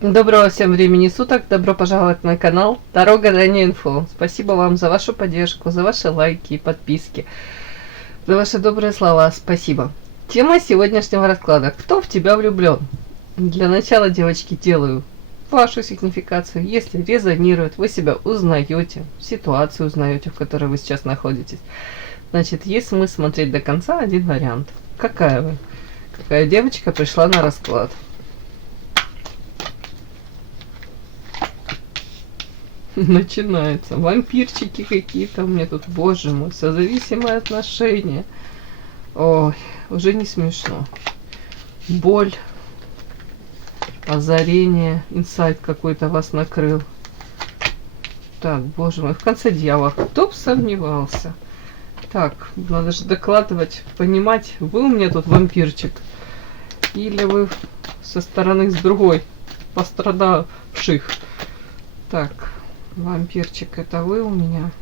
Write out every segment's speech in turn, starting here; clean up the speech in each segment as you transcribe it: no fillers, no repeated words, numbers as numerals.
Доброго всем времени суток, добро пожаловать на канал Таро Гадание Инфо. Спасибо вам за вашу поддержку, за ваши лайки и подписки, за ваши добрые слова, спасибо. Тема сегодняшнего расклада: кто в тебя влюблен? Для начала, девочки, делаю вашу сигнификацию. Если резонирует, вы себя узнаете, ситуацию узнаете, в которой вы сейчас находитесь, значит, есть смысл смотреть до конца. Один вариант. Какая вы? Какая девочка пришла на расклад? Начинается. Вампирчики какие-то у меня тут, боже мой, созависимые отношения. Ой, уже не смешно. Боль, озарение, инсайт какой-то вас накрыл. Так, боже мой, в конце дьявол. Кто бы сомневался. Так, надо же докладывать, понимать, вы у меня тут вампирчик, или вы со стороны с другой пострадавших. Так, вампирчик, это вы у меня?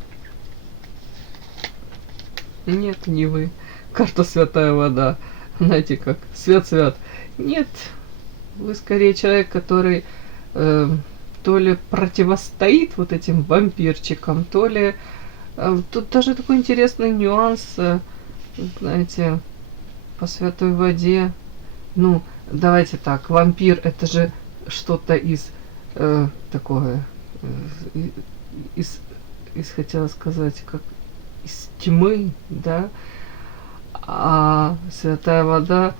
Нет, не вы. Карта Святая Вода. Знаете как? Свят-свят. Нет, вы скорее человек, который то ли противостоит вот этим вампирчикам, то ли... тут даже такой интересный нюанс, знаете, по Святой Воде. Ну, давайте так, вампир это же что-то из такое... хотела сказать, как из тьмы, да, а Святая Вода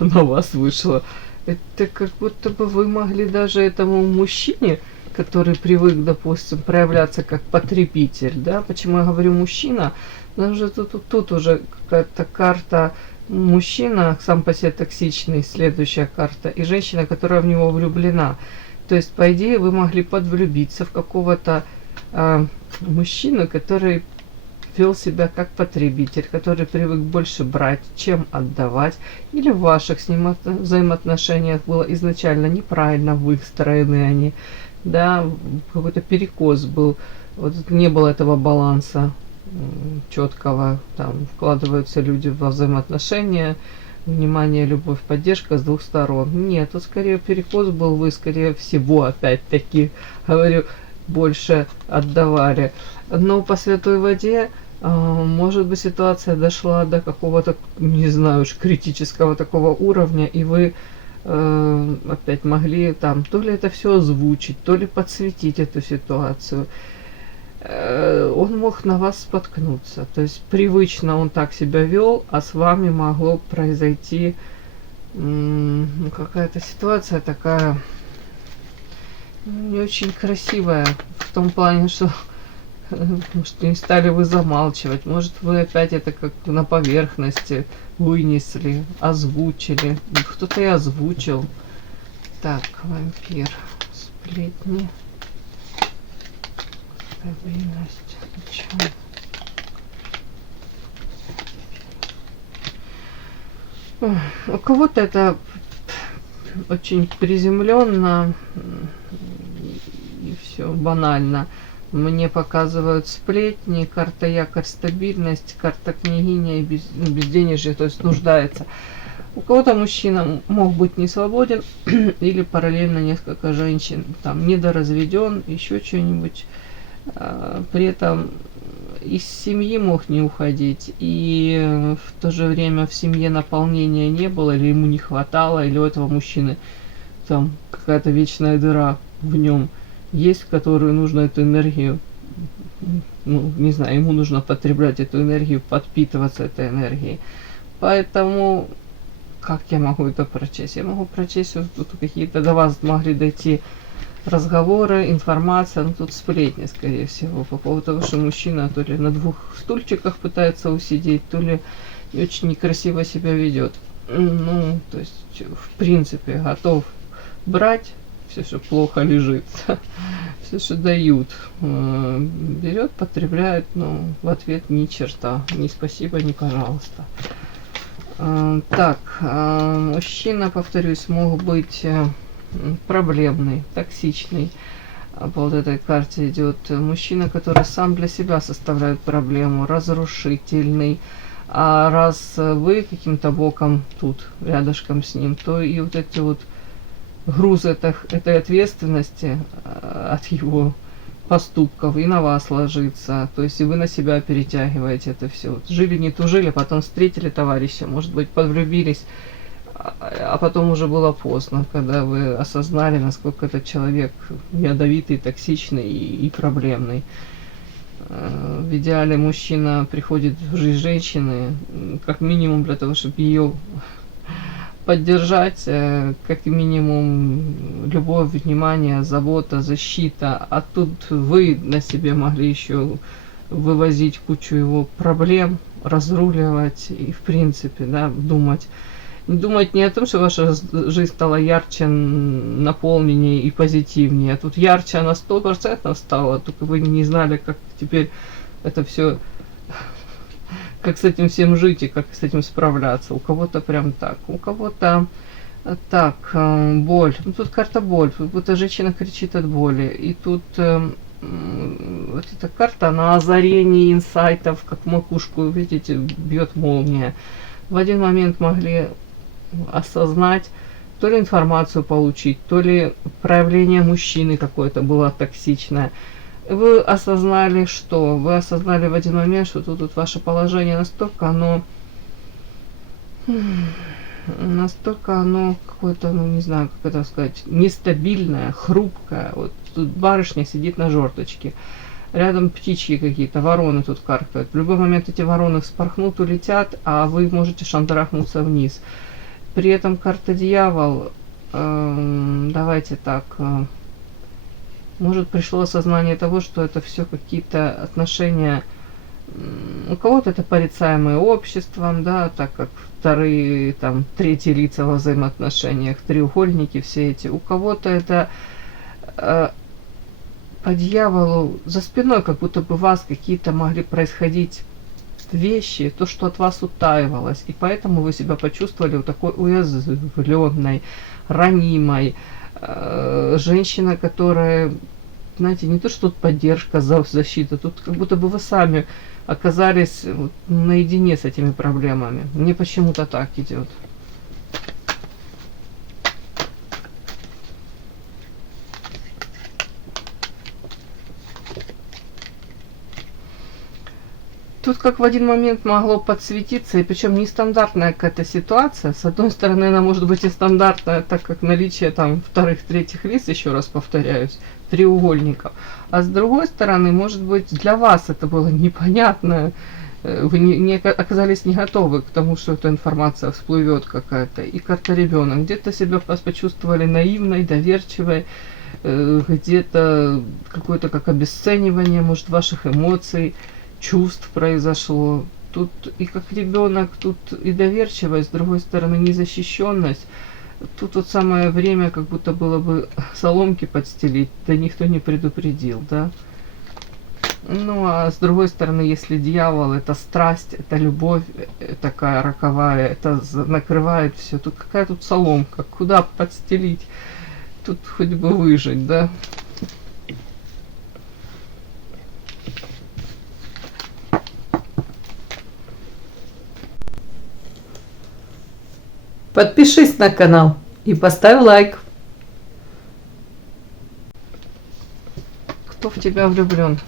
на вас вышла. Это как будто бы вы могли даже этому мужчине, который привык, допустим, проявляться как потребитель, да, почему я говорю мужчина, потому что тут уже какая-то карта мужчина, сам по себе токсичный, следующая карта, и женщина, которая в него влюблена. То есть, по идее, вы могли подвлюбиться в какого-то мужчину, который вел себя как потребитель, который привык больше брать, чем отдавать, или в ваших с ним взаимоотношениях было изначально неправильно выстроены они, да, какой-то перекос был, вот не было этого баланса четкого, там вкладываются люди во взаимоотношения, внимание, любовь, поддержка с двух сторон. Нет, тут скорее перекос был, вы скорее всего, опять-таки, говорю, больше отдавали. Но по Святой Воде, может быть, ситуация дошла до какого-то, не знаю уж, критического такого уровня, и вы опять могли там то ли это все озвучить, то ли подсветить эту ситуацию. Он мог на вас споткнуться. То есть привычно он так себя вел, а с вами могло произойти какая-то ситуация такая не очень красивая. В том плане, что может, не стали вы замалчивать. Может, вы опять это как на поверхности вынесли, озвучили. Кто-то и озвучил. Так, вампир, сплетни. Стабильность. Ничего. У кого-то это очень приземленно и все банально. Мне показывают сплетни, карта якорь, стабильность, карта княгиня и безденежье, то есть нуждается. У кого-то мужчина мог быть не свободен или параллельно несколько женщин, там недоразведен, еще что-нибудь. При этом из семьи мог не уходить, и в то же время в семье наполнения не было, или ему не хватало, или у этого мужчины там какая-то вечная дыра в нем есть, в которую нужно эту энергию, ну, не знаю, ему нужно потреблять эту энергию, подпитываться этой энергией. Поэтому, как я могу это прочесть? Я могу прочесть, вот тут какие-то до вас могли дойти разговоры, информация, ну тут сплетни, скорее всего, по поводу того, что мужчина то ли на двух стульчиках пытается усидеть, то ли не очень некрасиво себя ведет. Ну, то есть, в принципе, готов брать все, что плохо лежит, все, что дают, берет, потребляет, но в ответ ни черта, ни спасибо, ни пожалуйста. Так, мужчина, повторюсь, мог быть проблемный, токсичный. По вот этой карте идет мужчина, который сам для себя составляет проблему, разрушительный. А раз вы каким-то боком тут рядышком с ним, то и вот эти вот груз этой ответственности от его поступков и на вас ложится. То есть и вы на себя перетягиваете это все. Вот жили, не тужили, потом встретили товарища, может быть, повлюбились, а потом уже было поздно, когда вы осознали, насколько этот человек ядовитый, токсичный и проблемный. В идеале мужчина приходит в жизнь женщины как минимум для того, чтобы ее поддержать, как минимум любовь, внимание, забота, защита. А тут вы на себе могли еще вывозить кучу его проблем, разруливать и в принципе, да, думать не о том, что ваша жизнь стала ярче, наполненнее и позитивнее. А тут ярче она 100% стала, только вы не знали, как теперь это все, как с этим всем жить и как с этим справляться. У кого-то прям так, у кого-то так, боль. Ну, тут карта боль, будто женщина кричит от боли. И тут вот эта карта на озарении инсайтов, как макушку, видите, бьет молния. В один момент могли осознать, то ли информацию получить, то ли проявление мужчины какое-то было токсичное. Вы осознали, что? Вы осознали в один момент, что тут ваше положение настолько оно какое-то, ну не знаю, как это сказать, нестабильное, хрупкое. Вот тут барышня сидит на жерточке. Рядом птички какие-то, вороны тут каркают. В любой момент эти вороны вспорхнут, улетят, а вы можете шандрахнуться вниз. При этом карта дьявол, давайте так, может пришло осознание того, что это все какие-то отношения, у кого-то это порицаемые обществом, да, так как вторые, там, третьи лица во взаимоотношениях, треугольники все эти, у кого-то это по дьяволу за спиной, как будто бы вас какие-то могли происходить вещи, то, что от вас утаивалось, и поэтому вы себя почувствовали вот такой уязвленной, ранимой, женщина, которая, знаете, не то, что тут поддержка, защита, тут как будто бы вы сами оказались вот наедине с этими проблемами. Мне почему-то так идет. Тут как в один момент могло подсветиться, и причем нестандартная какая-то ситуация. С одной стороны, она может быть и стандартная, так как наличие там вторых, третьих лиц, еще раз повторяюсь, треугольников. А с другой стороны, может быть, для вас это было непонятно, вы не оказались не готовы к тому, что эта информация всплывет какая-то. И карта ребенок. Где-то себя почувствовали наивной, доверчивой, где-то какое-то как обесценивание, может, ваших эмоций, чувств произошло. Тут и как ребенок, тут и доверчивость, с другой стороны незащищенность. Тут вот самое время, как будто было бы соломки подстелить, да никто не предупредил, да. Ну а с другой стороны, если дьявол это страсть, это любовь такая роковая, это накрывает все, тут какая тут соломка, куда подстелить, тут хоть бы выжить, да. Подпишись на канал и поставь лайк. Кто в тебя влюблен?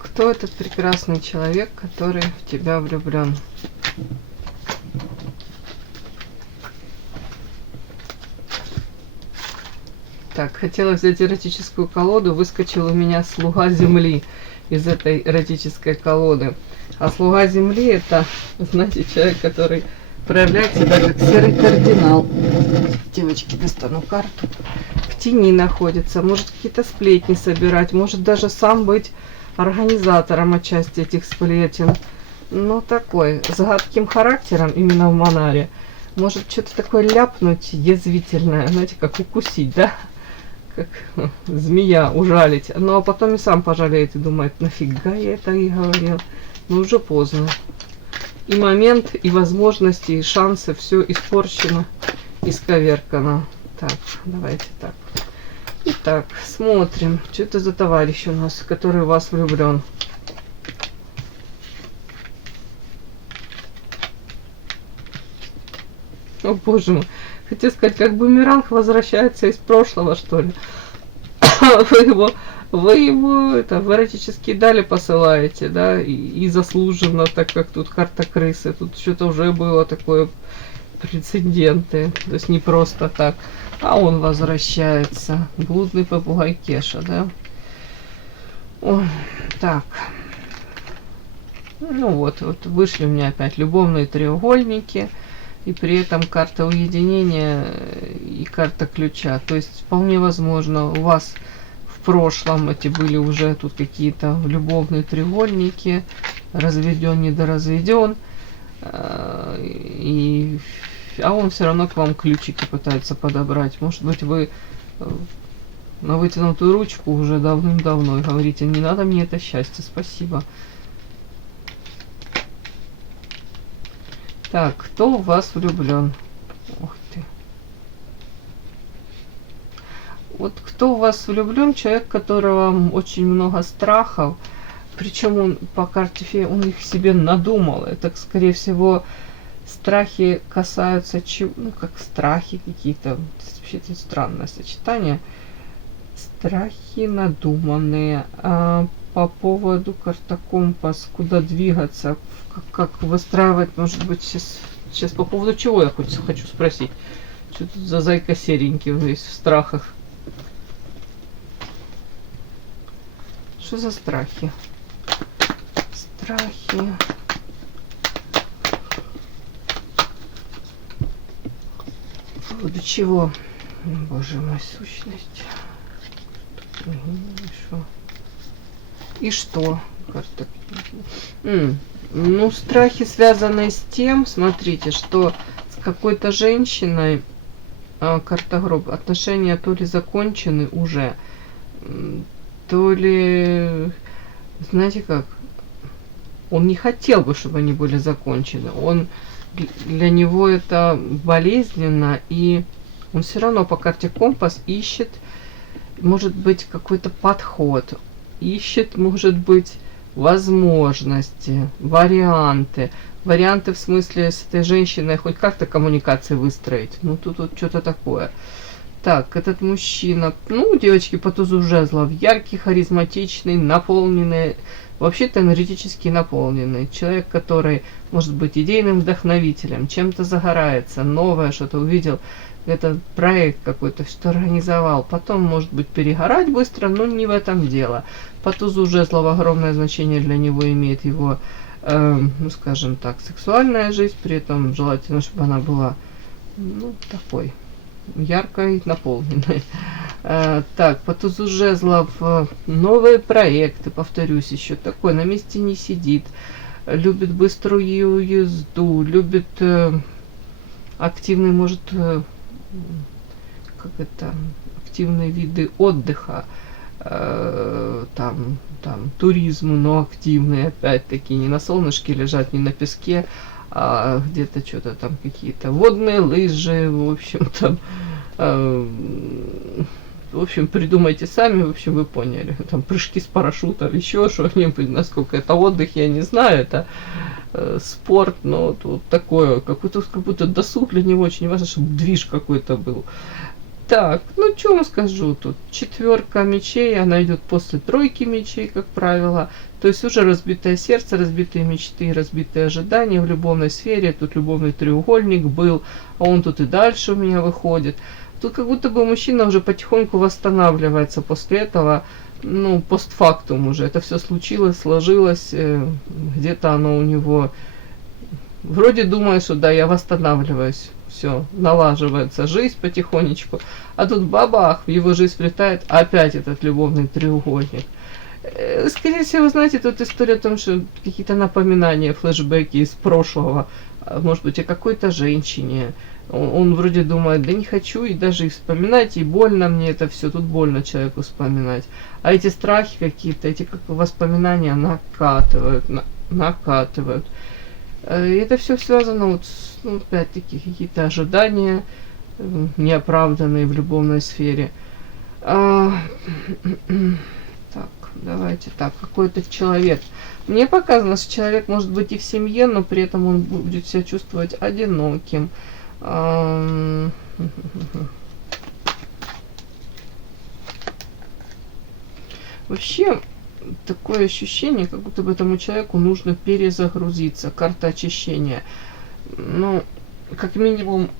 Кто этот прекрасный человек, который в тебя влюблен? Так, хотела взять эротическую колоду, выскочил у меня слуга земли из этой эротической колоды. А слуга земли это, знаете, человек, который проявляет себя как серый кардинал. Девочки, достану карту. В тени находится, может какие-то сплетни собирать, может даже сам быть организатором отчасти этих сплетен. Ну, такой, с гадким характером именно в Монаре. Может что-то такое ляпнуть язвительное, знаете, как укусить, да? как змея ужалить. Ну, а потом и сам пожалеет и думает, нафига я это и говорил. Но уже поздно. И момент, и возможности, и шансы, все испорчено, исковеркано. Так, давайте так. Итак, смотрим. Что это за товарищ у нас, который в вас влюблен? О, боже мой. Хотел сказать, как бумеранг возвращается из прошлого, что ли. Вы его это, в эротические дали посылаете, да, и заслуженно, так как тут карта крысы. Тут что-то уже было такое, прецеденты. То есть не просто так. А он возвращается. Блудный попугай Кеша, да? Ой, так. Ну вот вышли у меня опять любовные треугольники. И при этом карта уединения и карта ключа. То есть вполне возможно у вас в прошлом эти были уже тут какие-то любовные треугольники. Разведен, недоразведен. А он все равно к вам ключики пытается подобрать. Может быть, вы на вытянутую ручку уже давным-давно и говорите, не надо мне это счастье, спасибо. Так, кто в вас влюблен? Ух ты. Вот кто в вас влюблен? Человек, у которого очень много страхов. Причем он по карте феи, он их себе надумал. Это, скорее всего, страхи касаются чего? Ну, как страхи какие-то. Вообще-то странное сочетание. Страхи надуманные. А по поводу карта компас, куда двигаться, как выстраивать, может быть, сейчас по поводу чего я хочу спросить. Что тут за зайка серенький весь в страхах? Что за страхи? Страхи. По поводу чего? Боже мой, сущность. И что? Карта. Ну, страхи, связанные с тем, смотрите, что с какой-то женщиной, карта гроб, отношения то ли закончены уже, то ли, знаете как, он не хотел бы, чтобы они были закончены. Для него это болезненно, и он все равно по карте компас ищет, может быть, какой-то подход, ищет, может быть, возможности, варианты. Варианты в смысле с этой женщиной хоть как-то коммуникации выстроить. Ну, тут вот что-то такое. Так, этот мужчина, ну, девочки по тузу жезлов, яркий, харизматичный, наполненный, вообще-то энергетически наполненный. Человек, который может быть идейным вдохновителем, чем-то загорается, новое что-то увидел, этот проект какой-то, что организовал. Потом, может быть, перегорать быстро, но не в этом дело. По тузу жезлов огромное значение для него имеет его, ну, скажем так, сексуальная жизнь. При этом желательно, чтобы она была, ну, такой яркой, наполненной. Так, по тузу жезлов новые проекты, повторюсь, еще такой, на месте не сидит. Любит быструю езду, любит активный, может, как это, активные виды отдыха, там туризм, но активный, опять-таки, не на солнышке лежать, не на песке, а где-то что-то там какие-то водные лыжи, в общем, там, в общем, придумайте сами, в общем, вы поняли, там прыжки с парашютом, еще что-нибудь, насколько это отдых, я не знаю, это спорт, но тут такое, как будто досуг для него очень важно, чтобы движ какой-то был. Так, ну что вам скажу тут? Четверка мечей, она идет после тройки мечей, как правило. То есть уже разбитое сердце, разбитые мечты, разбитые ожидания в любовной сфере. Тут любовный треугольник был, а он тут и дальше у меня выходит. Тут как будто бы мужчина уже потихоньку восстанавливается после этого, ну, постфактум уже. Это все случилось, сложилось, где-то оно у него... Вроде думает, что да, я восстанавливаюсь. Все, налаживается жизнь потихонечку. А тут бабах, в его жизнь влетает опять этот любовный треугольник. Скорее всего, знаете, тут история о том, что какие-то напоминания, флешбеки из прошлого. Может быть, о какой-то женщине. Он вроде думает, да не хочу и даже и вспоминать, и больно мне это все, тут больно человеку вспоминать. А эти страхи какие-то, эти как воспоминания накатывают, накатывают. И это все связано вот с, ну, опять-таки, какие-то ожидания неоправданные в любовной сфере. Так, давайте так, какой-то человек. Мне показано, что человек может быть и в семье, но при этом он будет себя чувствовать одиноким. Вообще, такое ощущение, как будто бы этому человеку нужно перезагрузиться. Карта очищения. Ну, как минимум,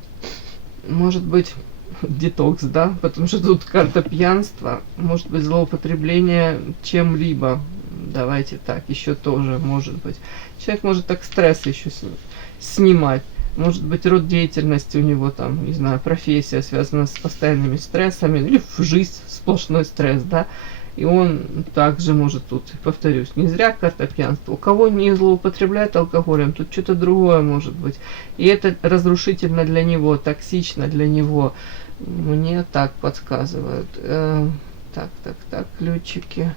может быть, детокс, да? Потому что тут карта пьянства. Может быть, злоупотребление чем-либо. Давайте так, еще тоже может быть. Человек может так стресс еще снимать. Может быть, род деятельности у него там, не знаю, профессия связана с постоянными стрессами, или в жизнь сплошной стресс, да. И он также может тут, повторюсь, не зря карта пьянства. У кого не злоупотребляет алкоголем, тут что-то другое может быть. И это разрушительно для него, токсично для него. Мне так подсказывают. Так, ключики.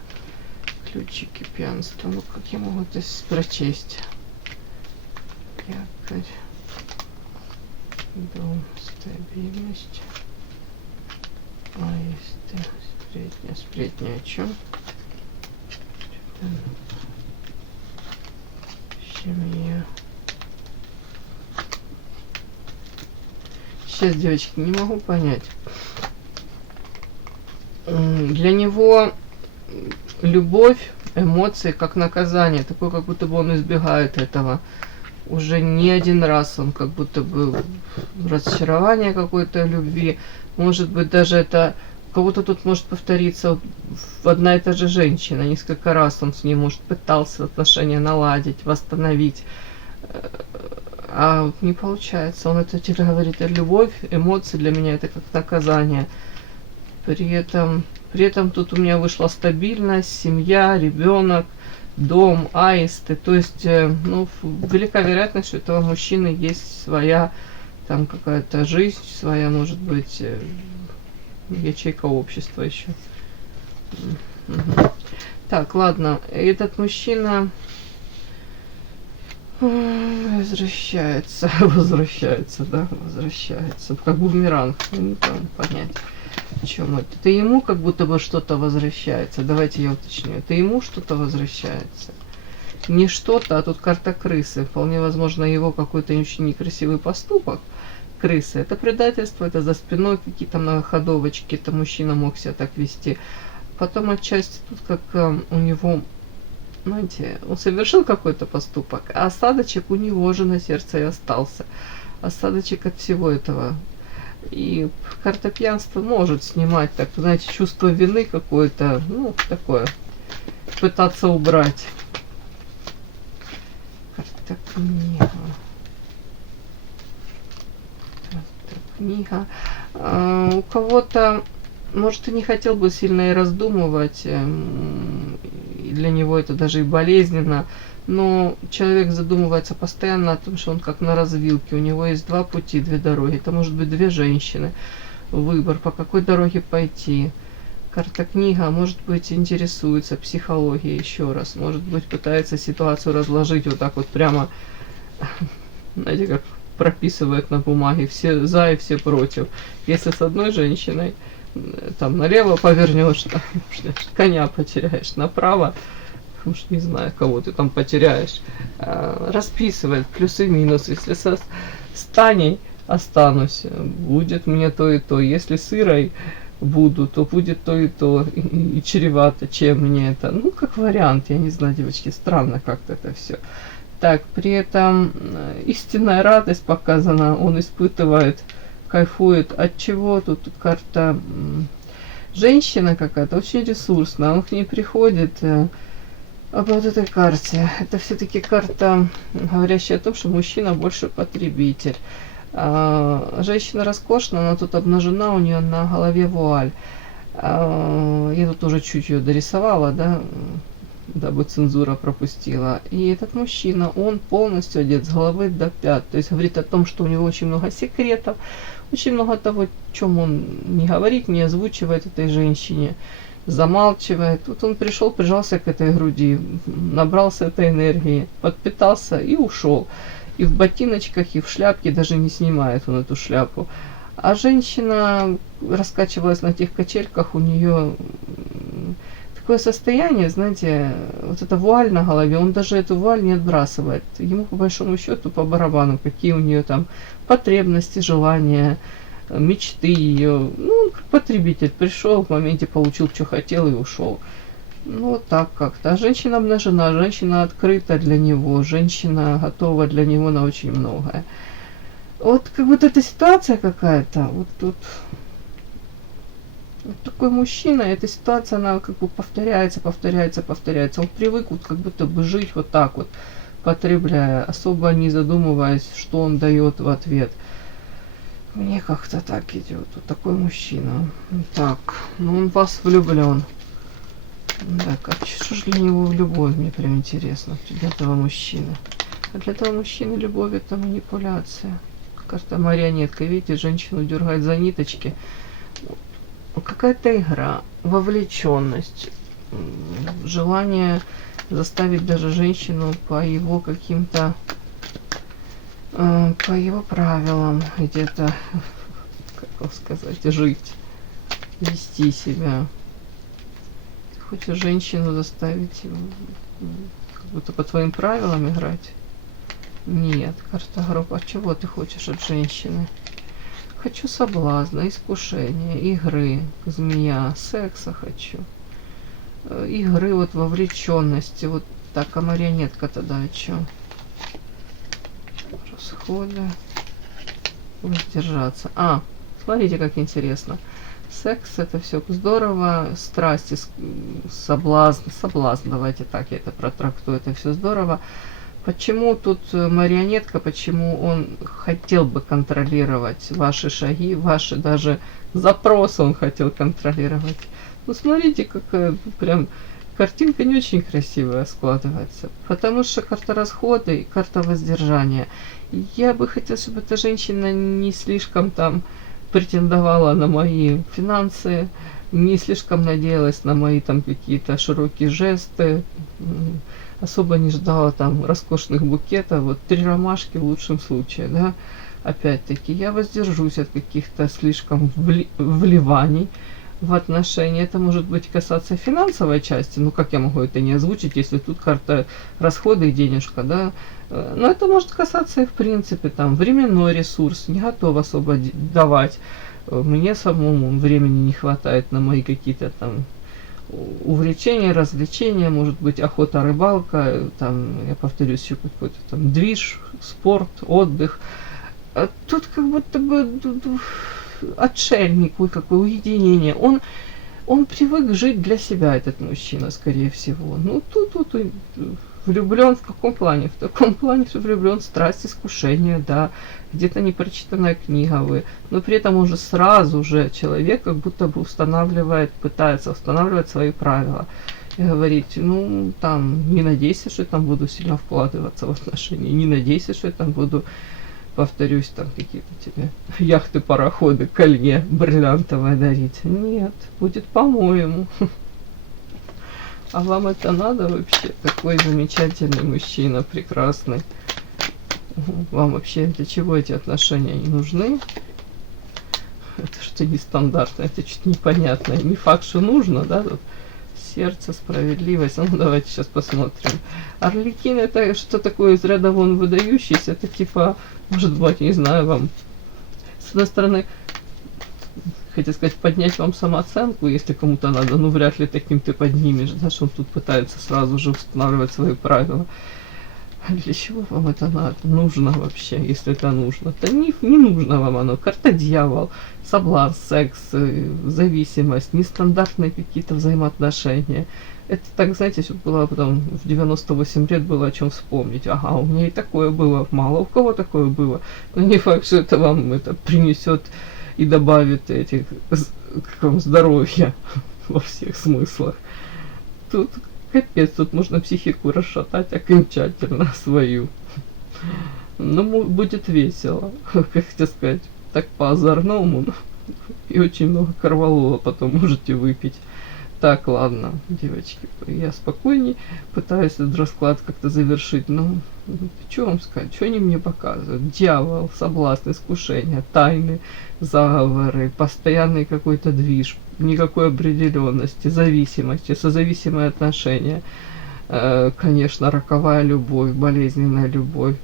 Ключики пьянства. Ну, как я могу это прочесть? Якорь. Дом, стабильность. Аисты. Сплетня о чем? Семья. Сейчас, девочки, не могу понять. Для него любовь, эмоции как наказание. Такое, как будто бы он избегает этого. Уже не один раз он как будто бы разочарование какой-то любви. Может быть, даже это у кого-то тут может повториться одна и та же женщина. Несколько раз он с ней, может, пытался отношения наладить, восстановить. А не получается. Он это говорит, любовь, эмоции для меня это как наказание. При этом тут у меня вышла стабильность, семья, ребенок, дом, аисты. То есть, ну, велика вероятность, что у этого мужчины есть своя там какая-то жизнь, своя, может быть, ячейка общества еще. Так, ладно. Этот мужчина возвращается, да, возвращается. Как бумеранг. Не могу понять, о чем это. Это ему как будто бы что-то возвращается. Давайте я уточню. Это ему что-то возвращается. Не что-то, а тут карта крысы. Вполне возможно, его какой-то очень некрасивый поступок. Крысы. Это предательство, это за спиной какие-то многоходовочки. Это мужчина мог себя так вести. Потом отчасти тут как у него, знаете, он совершил какой-то поступок, а осадочек у него же на сердце и остался. Осадочек от всего этого. И карта пьянства может снимать, так, знаете, чувство вины какое-то, ну, такое, пытаться убрать. Карта книга. Книга. У кого-то, может, и не хотел бы сильно и раздумывать, и для него это даже и болезненно, но человек задумывается постоянно о том, что он как на развилке, у него есть два пути, две дороги, это может быть две женщины, выбор, по какой дороге пойти. Карта книга, может быть, интересуется психологией еще раз, может быть, пытается ситуацию разложить вот так вот прямо, знаете, как прописывает на бумаге все за и все против. Если с одной женщиной там налево повернешь, там, коня потеряешь, направо, уж не знаю, кого ты там потеряешь, расписывает плюсы и минусы. Если с Таней останусь, будет мне то и то. Если с Ирой буду, то будет то, и чревато, чем мне это. Ну, как вариант, я не знаю, девочки, странно как-то это все. Так, при этом истинная радость показана, он испытывает, кайфует. От чего тут карта? Женщина какая-то, очень ресурсная, он к ней приходит. А вот этой карте, это все-таки карта, говорящая о том, что мужчина больше потребитель. Женщина роскошная, она тут обнажена, у нее на голове вуаль. Я тут уже чуть ее дорисовала, да, дабы цензура пропустила. И этот мужчина, он полностью одет с головы до пят. То есть говорит о том, что у него очень много секретов, очень много того, о чем он не говорит, не озвучивает этой женщине, замалчивает. Вот он пришел, прижался к этой груди, набрался этой энергии, подпитался и ушел. И в ботиночках, и в шляпке, даже не снимает он эту шляпу. А женщина раскачивалась на тех качельках, у нее такое состояние, знаете, вот эта вуаль на голове, он даже эту вуаль не отбрасывает. Ему по большому счету по барабану, какие у нее там потребности, желания, мечты ее. Ну, как потребитель пришел, в моменте получил, что хотел и ушел. Ну, вот так как-то. А женщина обнажена, женщина открыта для него, женщина готова для него на очень многое. Вот как будто эта ситуация какая-то, вот тут вот такой мужчина, эта ситуация, она как бы повторяется. Он привык вот как будто бы жить вот так вот, потребляя, особо не задумываясь, что он дает в ответ. Мне как-то так идет. Вот такой мужчина. Так, ну он в вас влюблен. Так, а что же для него любовь, мне прям интересно, для этого мужчины. А для этого мужчины любовь — это манипуляция. Карта марионетка, видите, женщину дергает за ниточки. Какая-то игра, вовлеченность, желание заставить даже женщину по его каким-то, по его правилам где-то, как вам сказать, жить, вести себя. Ты хочешь женщину заставить как будто по твоим правилам играть? Нет, карта гроб. А чего ты хочешь от женщины? Хочу соблазна, искушения, игры, змея, секса хочу. Игры, вот вовлеченности. Вот так, а марионетка тогда о чем? Расходы. Воздержаться. А, смотрите, как интересно. Секс — это все здорово, страсти, соблазн, давайте так я это протрактую, это все здорово. Почему тут марионетка, почему он хотел бы контролировать ваши шаги, ваши даже запросы он хотел контролировать? Ну, смотрите, какая прям картинка не очень красивая складывается. Потому что карта расхода и карта воздержания. Я бы хотела, чтобы эта женщина не слишком там претендовала на мои финансы, не слишком надеялась на мои там какие-то широкие жесты, особо не ждала там роскошных букетов, вот 3 ромашки в лучшем случае, да. Опять-таки, я воздержусь от каких-то слишком вливаний в отношения. Это может быть касаться финансовой части, ну как я могу это не озвучить, если тут карта расходы и денежка, да. Но это может касаться и в принципе там временной ресурс, не готов особо давать. Мне самому времени не хватает на мои какие-то там увлечения, развлечения, может быть, охота, рыбалка, там, я повторюсь, еще какой-то там движ, спорт, отдых. А тут как будто бы отшельник, какое уединение. Он привык жить для себя, этот мужчина, скорее всего. Ну, тут влюблен в каком плане? В таком плане, что влюблен в страсть, искушение, да, где-то непрочитанная книга вы, но при этом уже сразу же человек как будто бы пытается устанавливать свои правила и говорить, ну, там, не надейся, что я там буду сильно вкладываться в отношения, не надейся, что я там буду, повторюсь, там какие-то тебе яхты, пароходы, колье бриллиантовое дарить. Нет, будет по-моему. А вам это надо вообще? Такой замечательный мужчина, прекрасный. Вам вообще для чего эти отношения не нужны? Это что нестандартно, это что-то непонятное. Не факт, что нужно, да? Тут сердце, справедливость. Ну, давайте сейчас посмотрим. Арлекин — это что такое из ряда вон выдающийся? Это типа, может быть, не знаю, вам... С одной стороны, хотел сказать, поднять вам самооценку, если кому-то надо, ну, вряд ли таким ты поднимешь, да, что он тут пытается сразу же устанавливать свои правила. А для чего вам это надо? Нужно вообще, если это нужно. Да не нужно вам оно. Карта дьявол, соблазн, секс, зависимость, нестандартные какие-то взаимоотношения. Это так, знаете, чтобы было потом в 98 лет было о чем вспомнить. Ага, у меня и такое было. Мало у кого такое было. Но не факт, что это вам это принесет и добавит этих здоровья во всех смыслах. Тут Капец, тут можно психику расшатать окончательно свою. Но будет весело, как тебе сказать, так по-озорному. И очень много корвалола потом можете выпить. Так, ладно, девочки, я спокойней, пытаюсь этот расклад как-то завершить. Ну, что вам сказать, что они мне показывают? Дьявол, соблазн, искушение, тайны, заговоры, постоянный какой-то движ, никакой определенности, зависимости, созависимые отношения. Конечно, роковая любовь, болезненная любовь.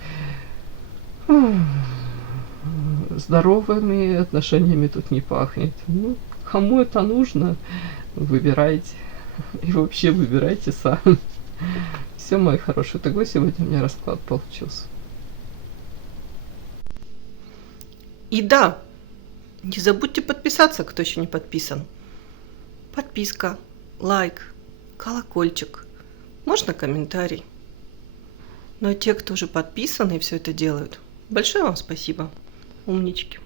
Здоровыми отношениями тут не пахнет. Ну, кому это нужно, выбирайте. И вообще выбирайте сами. Все, мои хорошие, такой сегодня у меня расклад получился. И да, не забудьте подписаться, кто еще не подписан. Подписка, лайк, колокольчик, можно комментарий. Ну а те, кто уже подписаны и все это делают, большое вам спасибо. Умнички.